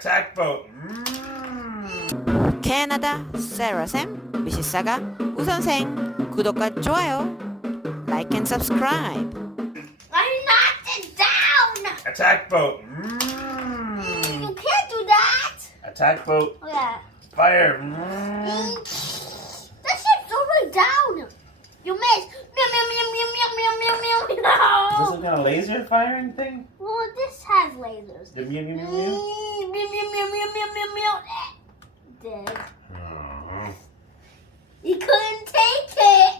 Attack boat. 캐나다 세라쌤 미시사가 우선생 구독과 좋아요 like and subscribe. I knocked it down! Attack boat. You can't do that! Attack boat. Oh, yeah. Fire. That shit's already down! You missed! Meow, meow, meow, meow, meow, meow, meow, Is this meow. some kind of laser firing thing? Well, this has lasers. The meow meow meow meow. Meow, meow, meow, meow, meow, meow, meow. Dead. You couldn't take it!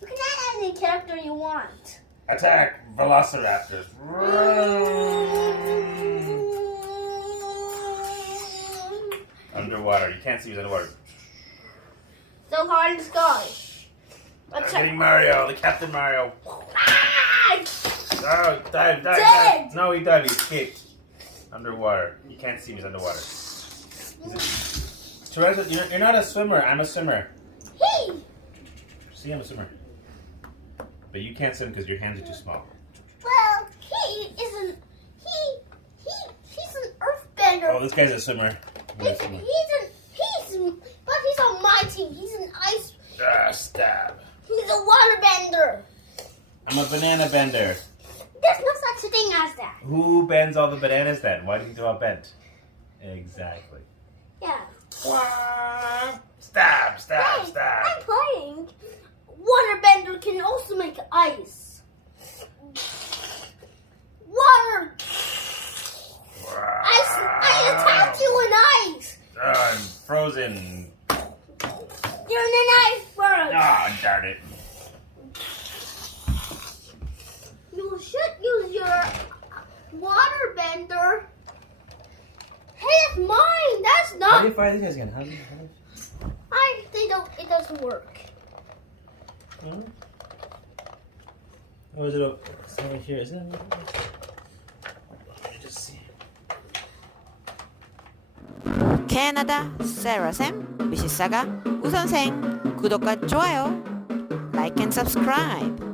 You can add any character you want. Attack velociraptors. Underwater. You can't see who's underwater. So hard in the sky. I'm getting Mario, the Captain Mario. Ah! Oh, dive. Dead. No, he dived. He escaped. Underwater. You can't see me. He's underwater. Teresa, you're not a swimmer. I'm a swimmer. Hey! See, I'm a swimmer. But you can't swim because your hands are too small. Well, he isn't. He's an earthbender. Oh, this guy's a swimmer. But he's on my team. He's an ice. Stab. He's a waterbender. I'm a banana bender. There's no such a thing as that. Who bends all the bananas then? Why do you think they're all bent? Exactly. Yeah. Stab. Hey, I'm playing. Waterbender can also make ice. Water. I attacked you in ice. I'm frozen. You're in an iceberg. Ah, darn it. You should use your waterbender. Hey, it's mine. That's How not. do you fight these guys again? How do you... It doesn't work. Oh, is it over here? Is it? Let me just see. 캐나다 세라쌤 미시사가 우선생 구독과 좋아요 like and subscribe.